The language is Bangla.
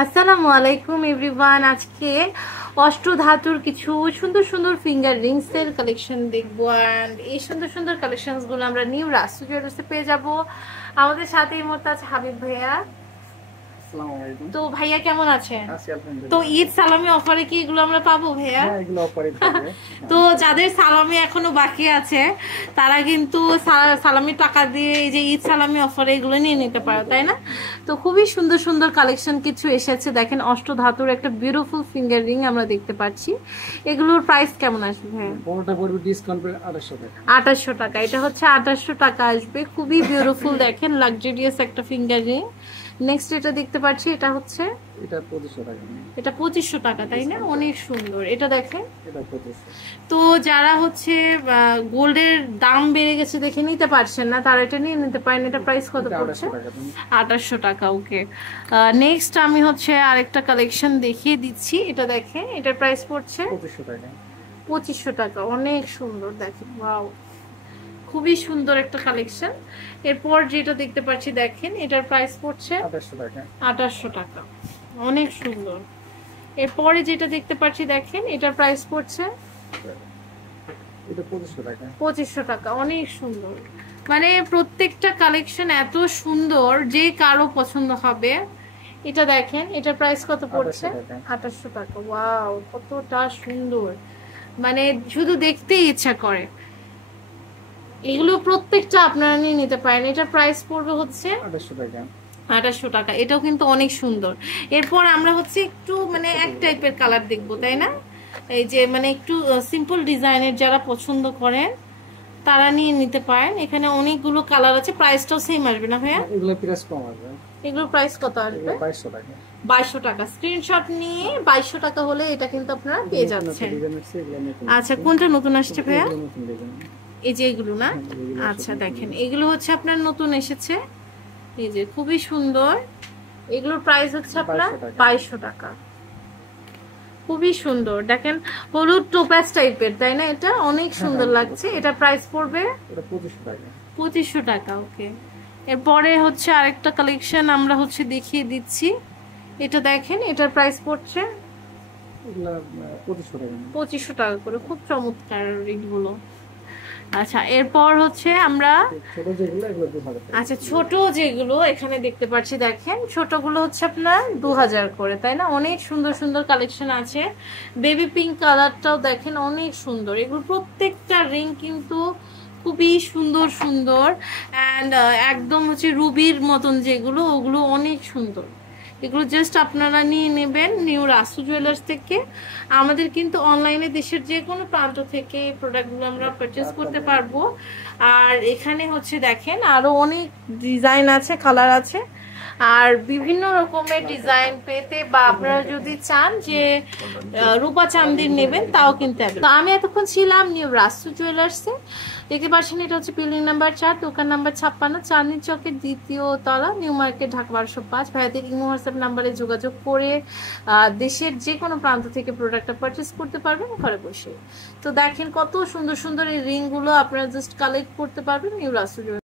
আসসালামু আলাইকুম এভরিওয়ান। আজকে অষ্টধাতুর কিছু সুন্দর সুন্দর ফিঙ্গার রিংসের কালেকশন দেখবো। অ্যান্ড এই সুন্দর সুন্দর কালেকশনসগুলো আমরা নিউ রাসু জুয়েলার্সে পেয়ে যাব। আমাদের সাথে এই মুহূর্তে আছে হাবিব ভাইয়া। তো ভাইয়া কেমন আছেন? তো ঈদ সালামি অফারে কি এগুলো আমরা পাবো ভাইয়া? তো যাদের সালামি এখনো বাকি আছে তারা কিন্তু সালামি টাকা দিয়ে এই যে ঈদ সালামি অফারে এগুলো নিয়ে নিতে পারো, তাই না? তো খুবই সুন্দর সুন্দর কালেকশন কিছু এসেছে। দেখেন অষ্টধাতুর একটা বিউটিফুল ফিঙ্গার রিং আমরা দেখতে পাচ্ছি। এগুলোর প্রাইস কেমন আসবে ভাইয়া? বড়টা পড়বে ডিসকাউন্ট করে 2800 টাকা। 2800 টাকা। এটা হচ্ছে 2800 টাকা আসবে। খুবই বিউটিফুল, দেখেন লাক্সারিয়াস একটা ফিঙ্গার রিং। নেক্সট এটা দেখতে পাচ্ছি, এটা হচ্ছে এটা 2500 টাকা। এটা 2500 টাকা, তাই না? অনেক সুন্দর। এটা দেখেন, এটা 2500। তো যারা হচ্ছে গোল্ডের দাম বেড়ে গেছে দেখে নিতে পারছেন না তারা এটা নিয়ে নিতে পারেন। এটা প্রাইস কত পড়ছে? 2800 টাকা। ওকে, নেক্সট আমি হচ্ছে আরেকটা কালেকশন দেখিয়ে দিচ্ছি। এটা দেখেন, এটার প্রাইস পড়ছে 2500 টাকা। 2500 টাকা। অনেক সুন্দর, দেখেন ওয়াও, খুবই সুন্দর একটা কালেকশন। এরপর যেটা দেখতে পাচ্ছি দেখেন, এটার প্রাইস পড়ছে 2800 টাকা। 2800 টাকা, অনেক সুন্দর। এরপরে যেটা দেখতে পাচ্ছি দেখেন, এটার প্রাইস পড়ছে এটা 2500 টাকা। 2500 টাকা, অনেক সুন্দর। মানে প্রত্যেকটা কালেকশন এত সুন্দর যে কারো পছন্দ হবে। এটা দেখেন, এটার প্রাইস কত পড়ছে? 2800 টাকা। ওয়াও, কতটা সুন্দর, মানে শুধু দেখতেই ইচ্ছা করে। এগুলো প্রত্যেকটা আপনারা নিয়ে নিতে পারেন। এটার প্রাইস পড়বে হচ্ছে 2800 টাকা। 2800 টাকা। এটাও কিন্তু অনেক সুন্দর। এরপর আমরা হচ্ছে একটু মানে এক টাইপের কালার দেখবো, তাই না? এই যে মানে একটু সিম্পল ডিজাইনের যারা পছন্দ করেন তারা নিয়ে নিতে পারেন। এখানে অনেকগুলো কালার আছে। প্রাইসটাও সেম আসবে না ভাইয়া? এগুলো প্রাইস কম আসবে। এগুলোর প্রাইস কত আসবে? 2200 টাকা। 2200 টাকা। স্ক্রিনশট নিয়ে 2200 টাকা হলে এটা কিন্তু আপনারা পেয়ে যাচ্ছেন। আচ্ছা, কোনটা নতুন আসছে ভাইয়া? এই যে এগুলো না? আচ্ছা দেখেন, এগুলো হচ্ছে আপনার নতুন এসেছে। এই যে খুবই সুন্দর। এগুলোর প্রাইস হচ্ছে আপনার 2200 টাকা। খুবই সুন্দর, দেখেন হলুদ টোপাজ টাইপের, তাই না? এটা অনেক সুন্দর লাগছে। এটা প্রাইস পড়বে 2500 টাকা। 2500 টাকা। ওকে, এরপরে হচ্ছে আরেকটা কালেকশন আমরা হচ্ছে দেখিয়ে দিচ্ছি। এটা দেখেন, এটার প্রাইস পড়ছে 2500 টাকা। 2500 টাকা করে। খুব চমৎকার রিংগুলো। আচ্ছা, এরপর হচ্ছে আমরা ছোট যেগুলো এগুলো 2000 টাকা। আচ্ছা, ছোট যেগুলো এখানে দেখতে পাচ্ছি দেখেন, ছোটগুলো হচ্ছে আপনার 2000 করে, তাই না? অনেক সুন্দর সুন্দর কালেকশন আছে। বেবি পিঙ্ক কালারটাও দেখেন অনেক সুন্দর। এগুলো প্রত্যেকটা রিং কিন্তু খুবই সুন্দর সুন্দর অ্যান্ড একদম হচ্ছে রুবির মতন যেগুলো, ওগুলো অনেক সুন্দর। এগুলো জাস্ট আপনারা নিয়ে নেবেন নিউ রাসু জুয়েলার্স থেকে। আমাদের কিন্তু অনলাইনে দেশের যে কোনো প্রান্ত থেকে এই প্রোডাক্টগুলো আমরা পারচেস করতে পারবো। আর এখানে হচ্ছে দেখেন আরো অনেক ডিজাইন আছে, কালার আছে। আর বিভিন্ন রকমের ডিজাইন পেতে বা আপনারা যদি চান যে রূপা চান্দির নেবেন তাও কিন্তু তো আমি এতক্ষণ ছিলাম নিউ রাসু জুয়েলার্সে। দেখতে পাচ্ছেন এটা হচ্ছে বিল্ডিং নাম্বার 4, দোকান নাম্বার 56, চাঁদনি চকের 2য় তলা, নিউ মার্কেট, ঢাকা 1205। ভাইয়াদের ইমো হোয়াটসঅ্যাপ নাম্বারে যোগাযোগ করে দেশের যে কোনো প্রান্ত থেকে প্রোডাক্টটা পারচেস করতে পারবেন ঘরে বসে। তো দেখেন কত সুন্দর সুন্দর এই রিংগুলো আপনারা জাস্ট কালেক্ট করতে পারবেন নিউ রাসু।